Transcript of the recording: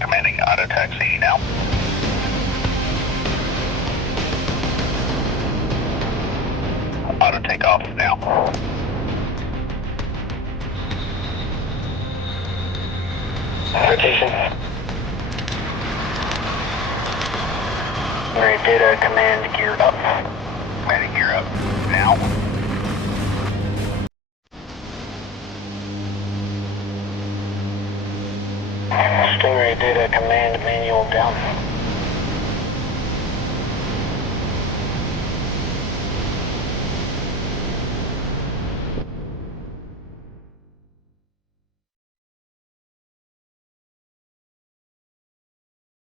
Commanding auto taxi now. Auto takeoff now. Rotation. Stingray data, command gear up. Commanding gear up now. Stingray data, command manual down.